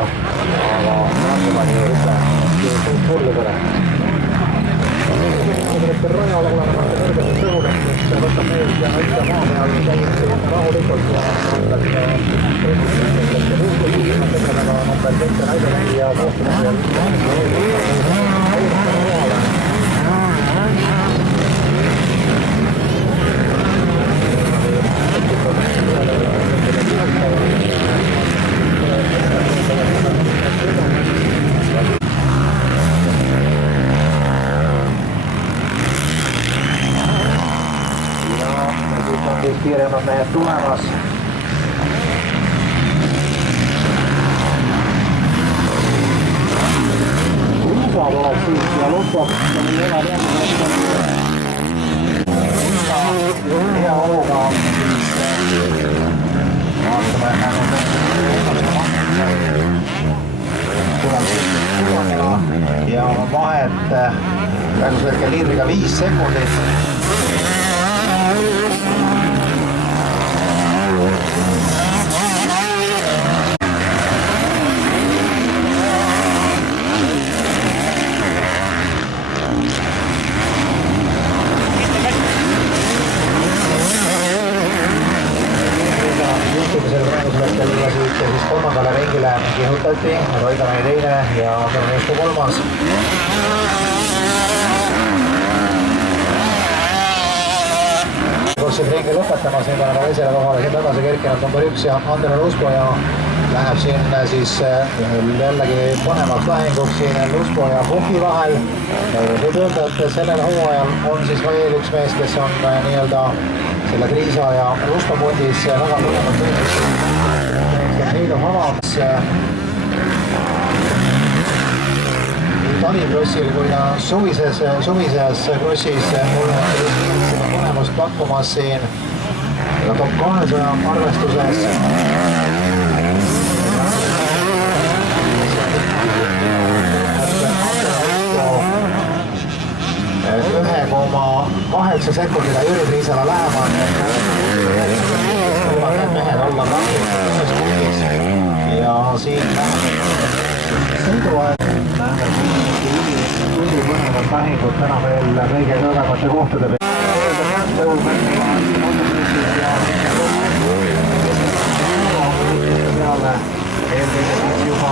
aga natukene ütleme, hullu pole. Rajal olema kõrgetes rõhuletes, võtab mees ja mõista maa peal käib rahulikult ja number 7 näidelägi ja kohtumisel kiiremad mehed tulemas. Rusa tuleb siis ja Lutsok hea oluga ja vahet praegusel hetkel liidriga 5 sekundit. Siis kolmandale ringile kihutati, Roida oli teine ja Tõrnestu kolmas. Kursid ringi lõpetamas, nüüd on teisele kohale siin tagasi kerkinud number 1 ja Andrei Luspoja läheb siin siis jällegi panemaks lahinguks siin Luspo ja Puhki vahel. Võib öelda, et sellel hooajal on siis veel üks mees, kes on nii-öelda selle Kriisa ja Luspo pundis väga tugevad tundis. Heido Havaks talikrossil kui ta suvises krossis mulle panemust pakkumas siin ja top 200 arvestuses. Kaheksa sekundile Jüri Priisala lähemal. Need mehed olla rahvusest ja siin sõiduaeg tunni põnevad lahingud täna veel kõige kõvemate kohtade peal. Peale eelkõige juba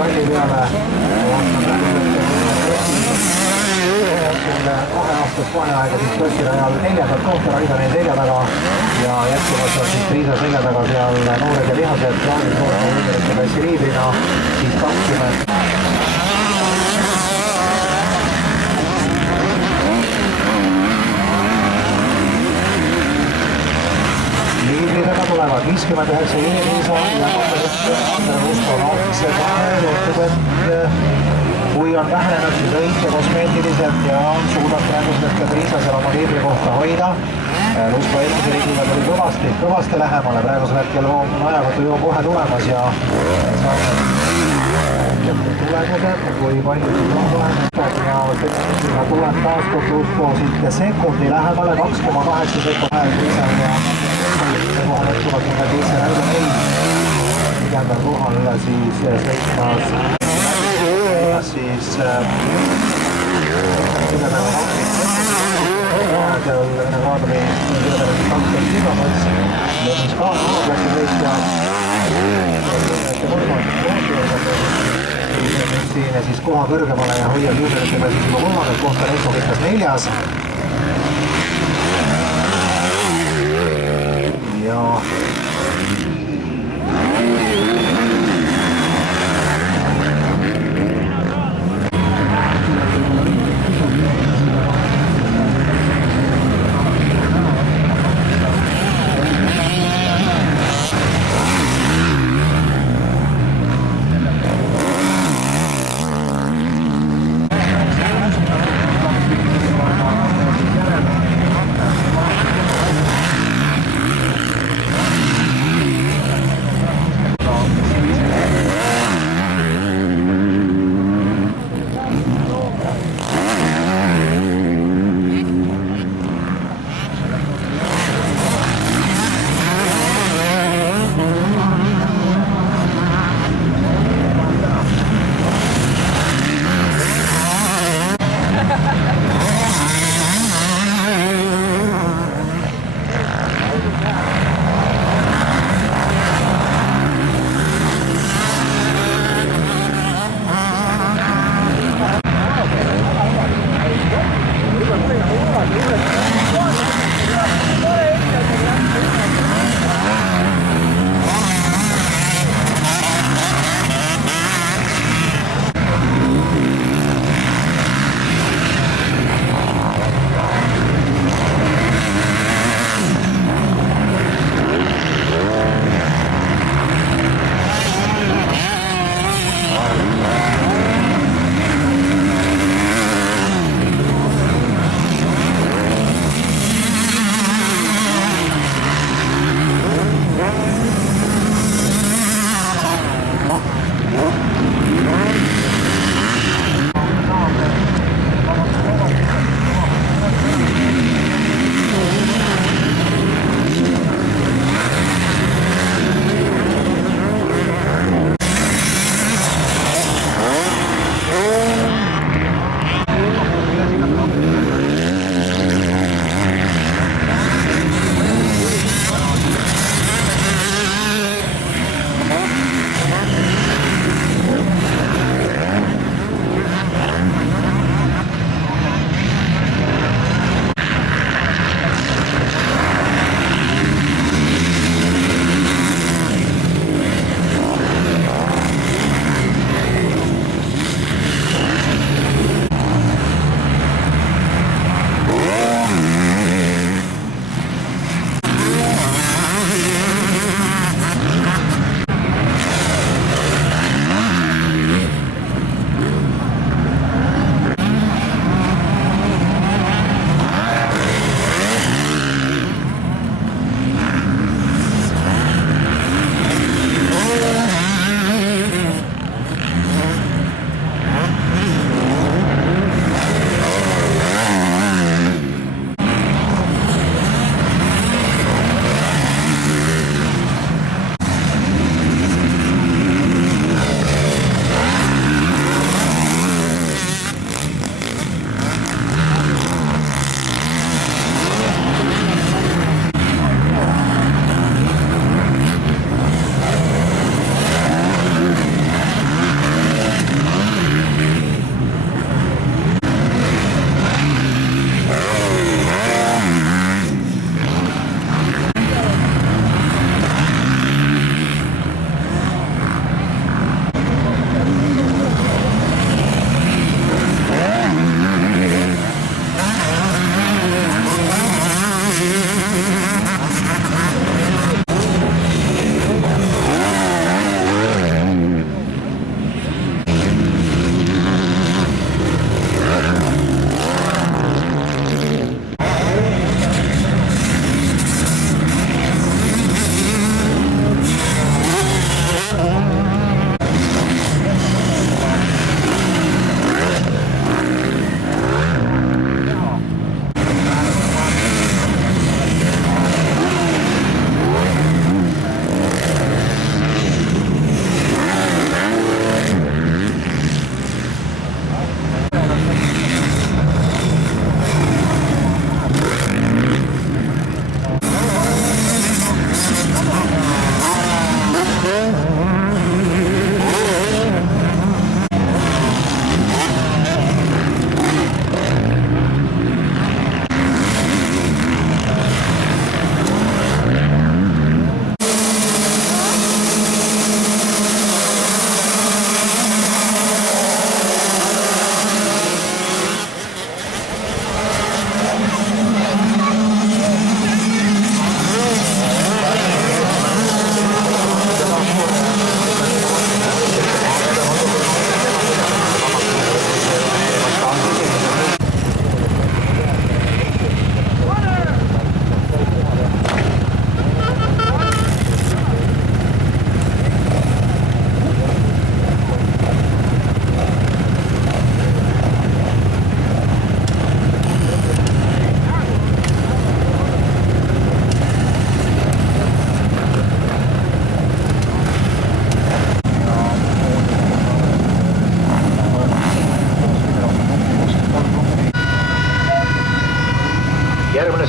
ralli peale kaheaastast vaheaega siis Krossi-rajal 4. kohta Raidani selja taga ja jätkuvalt on siis Priisa selja taga seal noored ja lihased Klaavil Soorma üürite klassi liidrina siis 20. Liidridega tulevad 59 Jüri Priisa ja Andrei Luspo juhtub, et kui on vähenenud siis õige kosmeetiliselt ja suudab praegusel ka Priisa seal oma liidri kohta hoida. Luspo eelmise liidriga tuli kõvasti lähemale, praegusel hetkel on ajavõtu ju kohe tulemas ja tulemused, kui palju on tulemused ja tuleb taas kord Luspo siit sekundi lähemale, 2,8 sekund Priisa ja kohal jätkuvad sinna teise näide meil. Igandal kohal siis sõitmas siis siin siis koha kõrgemale ja hoiab juuderitega siis juba kolmandat kohta, Reiko Kittas 4. Ja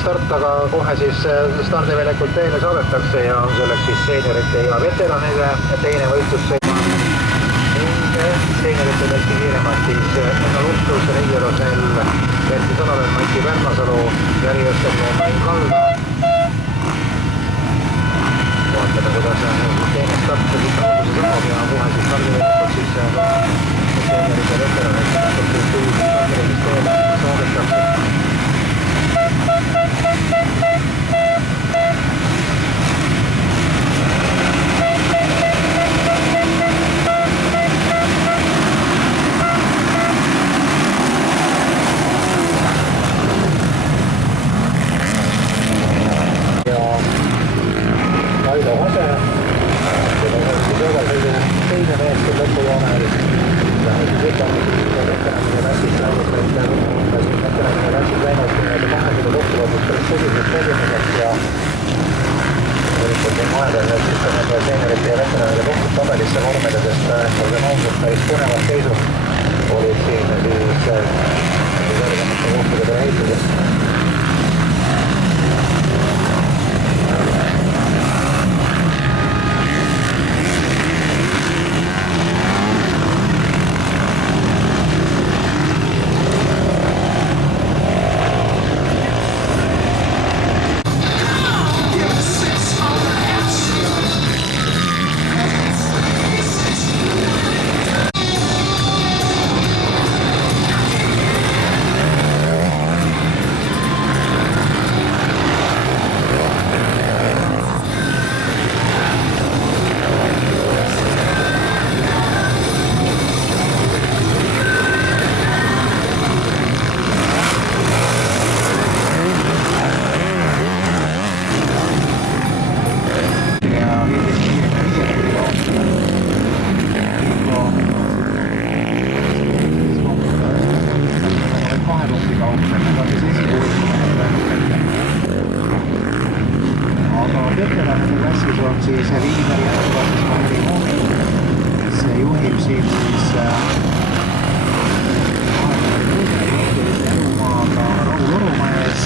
start, aga kohe siis stardiväljakult teele saadetakse ja on selleks siis seeniorite ja veteranide teine võistlussõit. Seeniorite täiesti kiiremad siis Enno Lustus, Reili Rosell, Kersti Salonen, Mati Pärnasalu, Jari Östermaa, Main Kalda. Vaatame, kuidas teine start siis alguse saab ja kohe siis stardiväljakult siis seeniorite ja veteranide teele saadetakse. Kaido Hase, keda on siis väga teine mees, kui lõpujoonel läheb veteranide mässist läinud, veteranide mässist läinud 20 kokkuvõttes päris tõsiselt esimeseks ja võivad mõelda, et siis nende seenerite ja veteranide kohtub tabelisse vormida, sest olgem ausad, päris põnevad seisud olid siin siis kõrgemate kohtade peale ehitades. Siis liider jätkuvalt Mari Moon, see juhib siin siis edumaaga Raul Orumäes.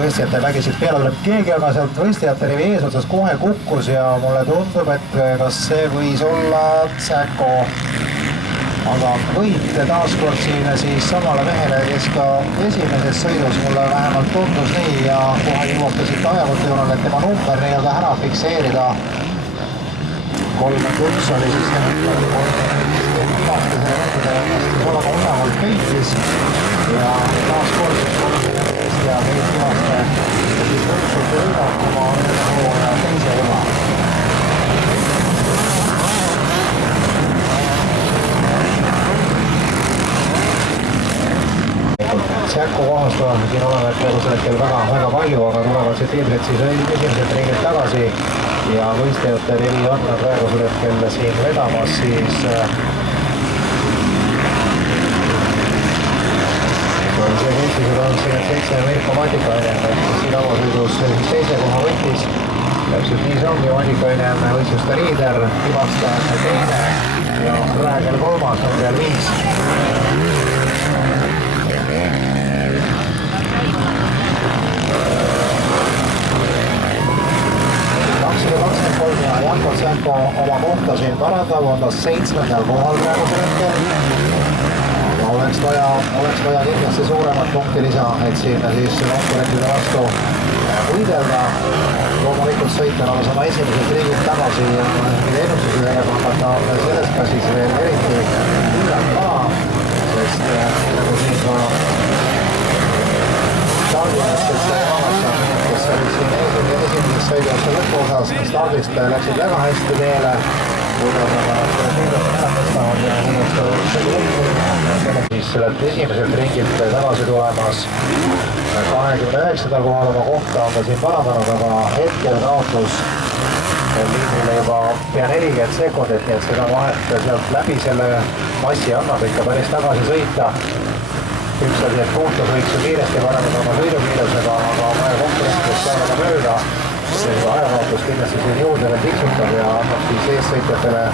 võistjate vägisid peale tuleb keegi, aga sealt võistlejate rivi eesotsas kohe kukkus ja mulle tundub, et kas see võis olla Tsäko. Aga võit taaskord siin siis samale mehele, kes ka esimeses sõidus mulle vähemalt tundus nii ja kohe jõuab siit ajakotijoonele, et tema number nii-öelda ära fikseerida. 31 oli siis olema ülevalt peitis ja taaskord ja meid viimaste siis võtsid võidab oma ja teise üle. Tsäko kohast oleme siin oleme praegusel hetkel väga palju, aga tulevad siit ilmselt siis esimesed ringid tagasi ja võistlejate rivi on praegusel hetkel siin vedamas siis see võitlused on siin 7 Mirko Matikainen, kes siin avasõidus teise koha võttis. Täpselt nii see ongi, Matikainen võistluste liider, Ivaste teine ja Räägel kolmas, number 5. ja Janko Tsäko oma kohta siin parandab, on ta 7. kohal praegusel hetkel. Oleks vaja kindlasti suuremat punkti lisa, et sinna siis konkurentide vastu võidelda. Loomulikult sõita nagu sama esimesed riigid tagasi ja ennustusele hakata sellest ka siis veel eriti üllalt maha, sest nagu siin ka Tallinnast, kes olid siin esimeses sõidus lõpuosas stardist läksid väga hästi teele siis sellelt esimeselt ringilt tagasi tulemas 29. kohal oma kohta on ta siin parandanud, aga hetkel kaotus liinile juba pea 40 sekundit, nii et seda vahet sealt läbi selle massi annab ikka päris tagasi sõita. Üks asi, et kohtus võiks ju kiiresti parandada oma sõidukiirusega, aga vaja konkurentidest saada mööda. Seda ajavaatus kindlasti siin juurde veel tiksutab ja annab siis eessõitjatele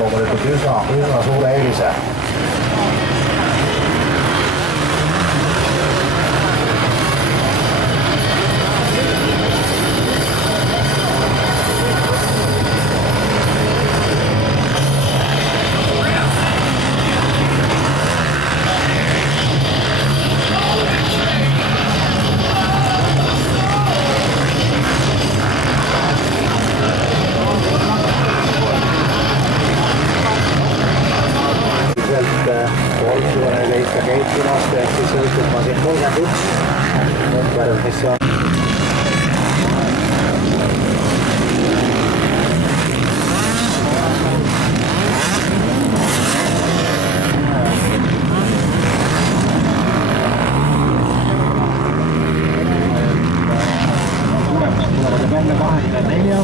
loomulikult üsna suure eelise. Volkswagen ikka keittimast, ehk siis sõitnud ma siin 31 number, mis on tulevad välja 24.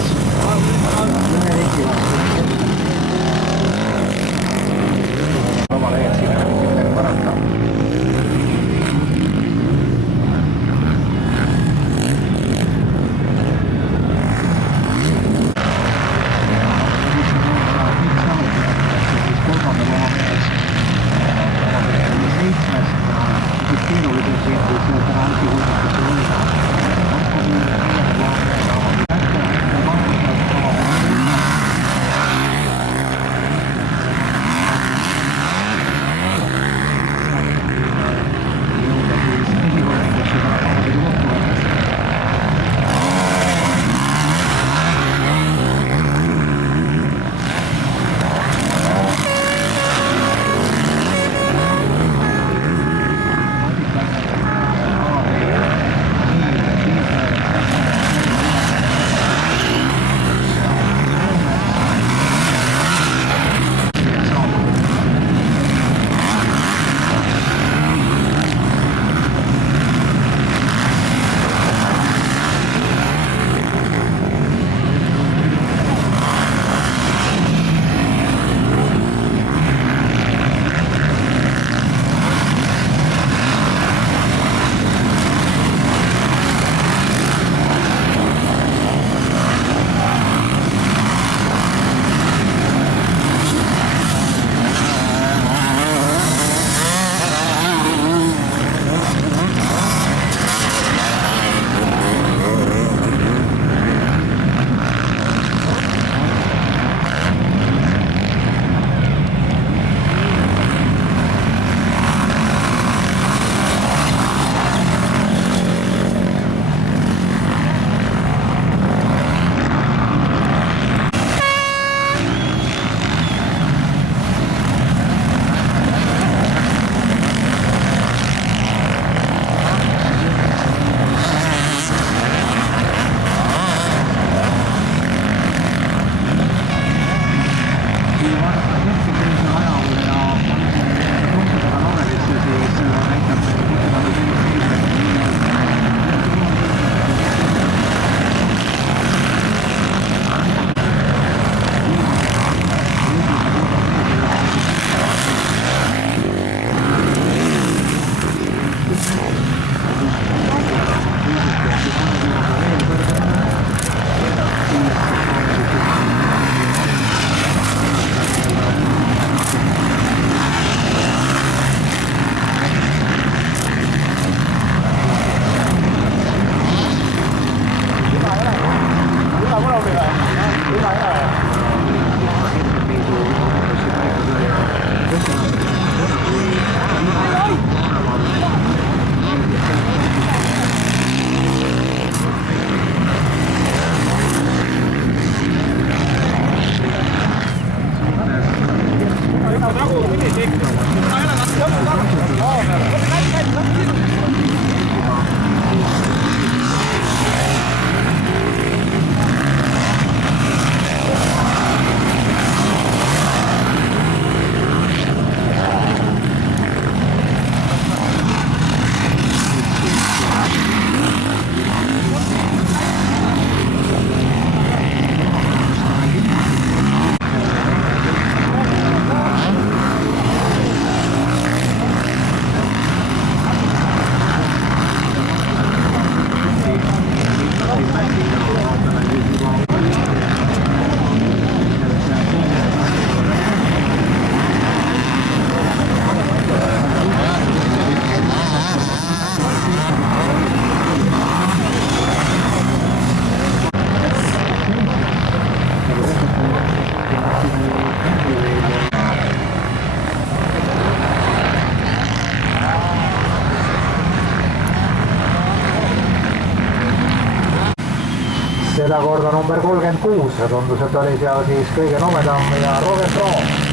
sedakorda number 36 ja tundus, et oli seal siis kõige nomedam ja Roger Kroon.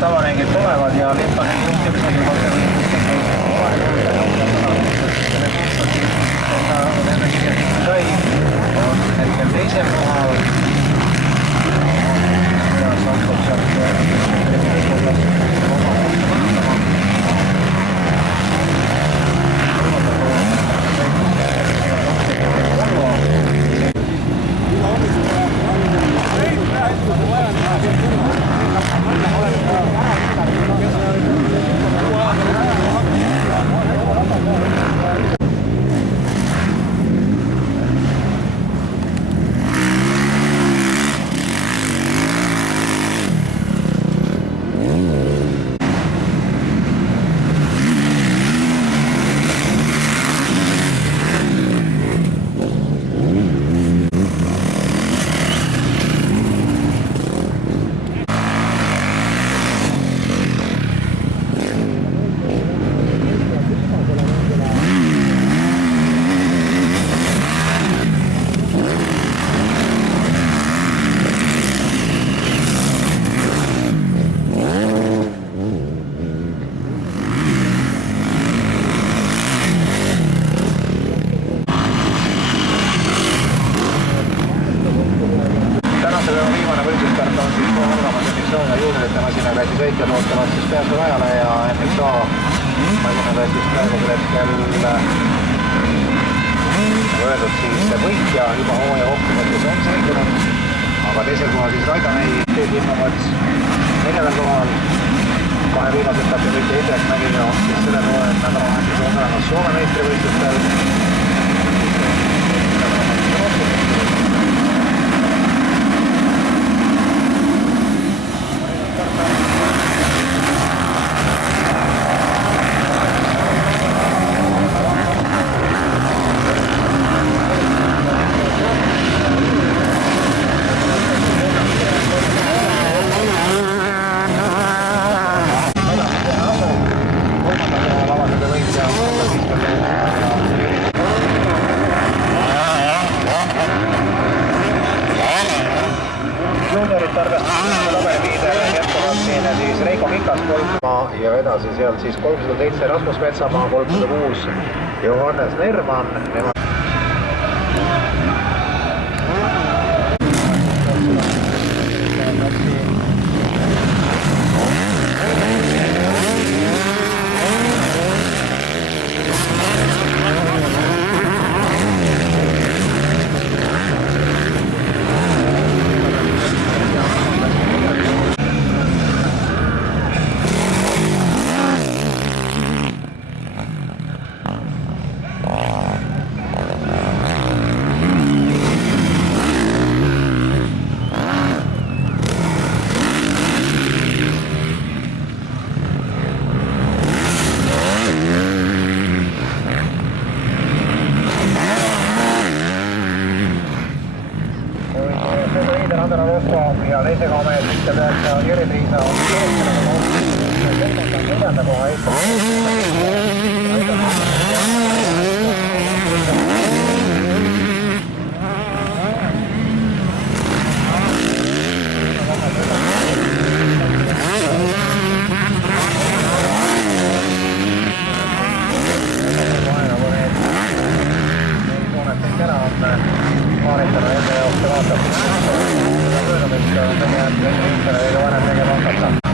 tavaringid tulevad ja Limpanil juhtimisel sai, on hetkel teisel kohal ja saab sealt sõitjad ootavad siis peasu rajale ja NXO masinaga siis praegusel hetkel nagu öeldud siis võitja juba hooaja kokkumatus on sõidunud, aga teisel kohal siis Raidamäi teed ilmuvad 4. kohal. Kahe viimase etapi võitja Indrek Mägi on siis selle poole, et nädalavahetus on olemas Soome meistrivõistlustel. Ja edasi sealt siis 307 Rasmus Metsamaa, 306 Johannes Nerman. liider Andero Rusko ja teise koha mees 9 Jüri Priisa on neljanda koha Maaritana enne jaoks vaatab möödumist, on tegelikult vanem tegema hakata.